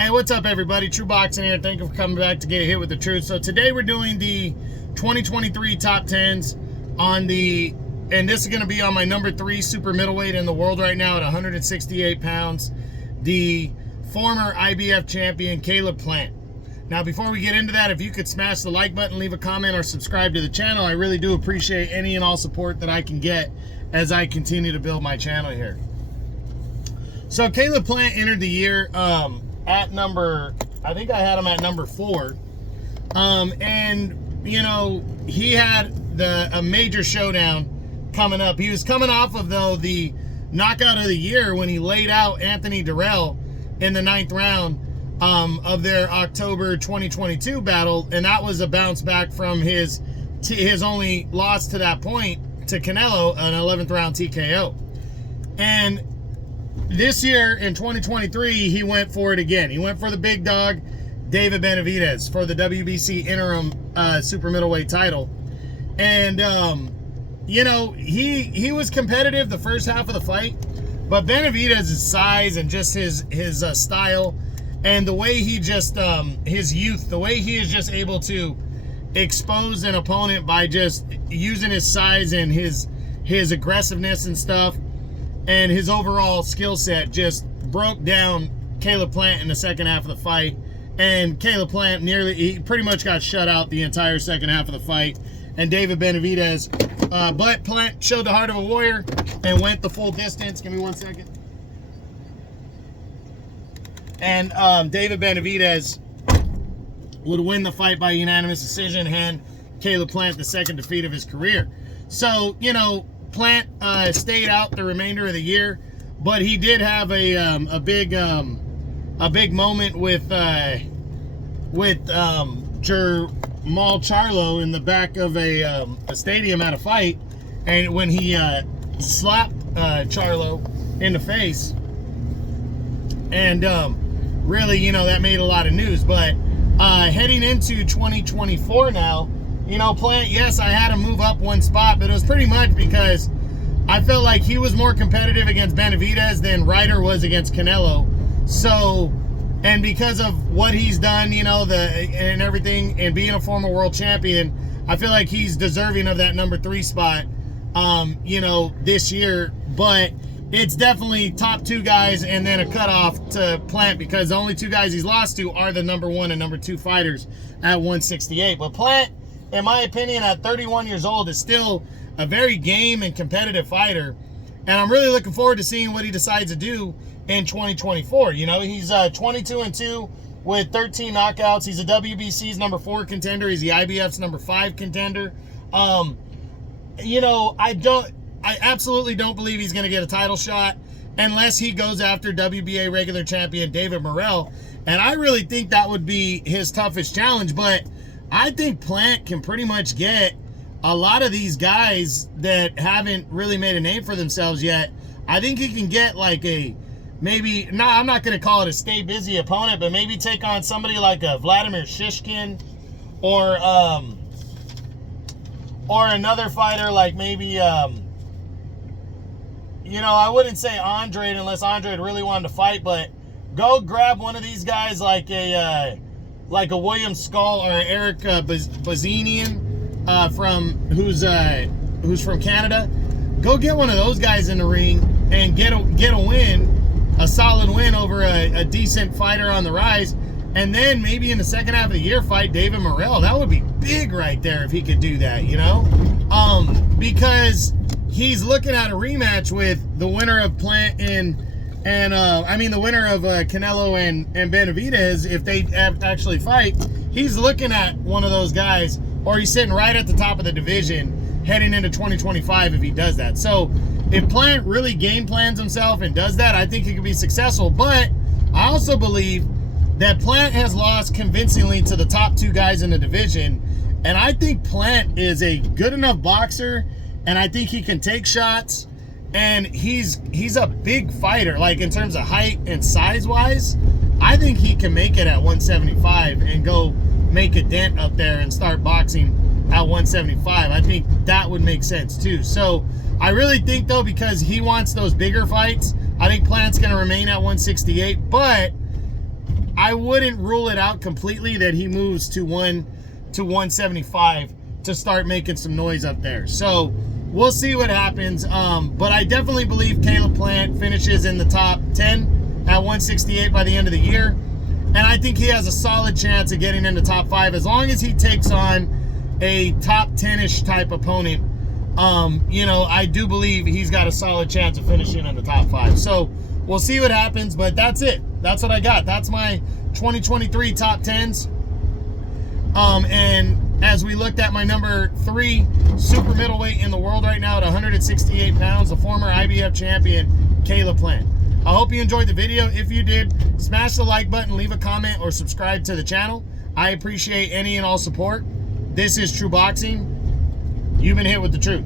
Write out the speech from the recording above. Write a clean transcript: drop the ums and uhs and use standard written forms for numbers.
Hey, what's up, everybody? True Boxing here. Thank you for coming back to get hit with the truth. So today we're doing the 2023 top 10s on the, and this is going to be on my number 3 super middleweight in the world right now at 168 pounds, the former IBF champion, Caleb Plant. Now, before we get into that, if you could smash the like button, leave a comment, or subscribe to the channel, I really do appreciate any and all support that I can get as I continue to build my channel here. So Caleb Plant entered the year at number, I think I had him at number 4. And, you know, he had a major showdown coming up. He was coming off of, though, the knockout of the year when he laid out Anthony Durrell in the 9th round of their October 2022 battle. And that was a bounce back from his only loss to that point to Canelo, an 11th round TKO. And this year in 2023, he went for it again. He went for the big dog, David Benavidez, for the WBC interim super middleweight title. And, you know, he was competitive the first half of the fight, but Benavidez's size and just his style and the way he just, his youth, the way he is just able to expose an opponent by just using his size and his aggressiveness and stuff, and his overall skill set just broke down Caleb Plant in the second half of the fight. And Caleb Plant he pretty much got shut out the entire second half of the fight. And David Benavidez, but Plant showed the heart of a warrior and went the full distance. Give me 1 second. And David Benavidez would win the fight by unanimous decision, hand Caleb Plant the second defeat of his career. So, you know, Plant stayed out the remainder of the year, but he did have a big moment with Jermall Charlo in the back of a stadium at a fight, and when he slapped Charlo in the face, and really, you know, that made a lot of news. But heading into 2024 now, you know, Plant, yes, I had him move up one spot, but it was pretty much because I felt like he was more competitive against Benavidez than Ryder was against Canelo. So, and because of what he's done, you know, and everything, and being a former world champion, I feel like he's deserving of that number 3 spot, you know, this year. But it's definitely top 2 guys and then a cutoff to Plant, because the only 2 guys he's lost to are the number 1 and number 2 fighters at 168. But Plant, in my opinion, at 31 years old, is still a very game and competitive fighter. And I'm really looking forward to seeing what he decides to do in 2024. You know, he's 22-2 with 13 knockouts. He's a WBC's number 4 contender. He's the IBF's number 5 contender. You know, I absolutely don't believe he's going to get a title shot unless he goes after WBA regular champion David Morrell. And I really think that would be his toughest challenge. But I think Plant can pretty much get a lot of these guys that haven't really made a name for themselves yet. I think he can get like maybe, I'm not going to call it a stay busy opponent, but maybe take on somebody like a Vladimir Shishkin, or another fighter like maybe, you know, I wouldn't say Andre unless Andre really wanted to fight, but go grab one of these guys like a William Skull or Eric Bazinian, who's from Canada. Go get one of those guys in the ring and get a win, a solid win over a decent fighter on the rise, and then maybe in the second half of the year fight David Morrell. That would be big right there if he could do that, you know, because he's looking at a rematch with the winner of Plant and the winner of Canelo and Benavidez. If they actually fight, he's looking at one of those guys, or he's sitting right at the top of the division heading into 2025 if he does that. So if Plant really game plans himself and does that, I think he could be successful. But I also believe that Plant has lost convincingly to the top 2 guys in the division, and I think Plant is a good enough boxer, and I think he can take shots. And he's a big fighter, like in terms of height and size wise. I think he can make it at 175 and go make a dent up there and start boxing at 175. I think that would make sense too. So I really think, though, because he wants those bigger fights, I think Plant's going to remain at 168. But I I wouldn't rule it out completely that he moves to 175 to start making some noise up there. So we'll see what happens. But I definitely believe Caleb Plant finishes in the top 10 at 168 by the end of the year. And I think he has a solid chance of getting into top 5 as long as he takes on a top 10-ish type opponent. You know, I do believe he's got a solid chance of finishing in the top 5. So we'll see what happens, but that's it. That's what I got. That's my 2023 top 10s. And as we looked at my number 3 super middleweight in the world right now at 168 pounds, the former IBF champion, Caleb Plant. I hope you enjoyed the video. If you did, smash the like button, leave a comment, or subscribe to the channel. I appreciate any and all support. This is True Boxing. You've been hit with the truth.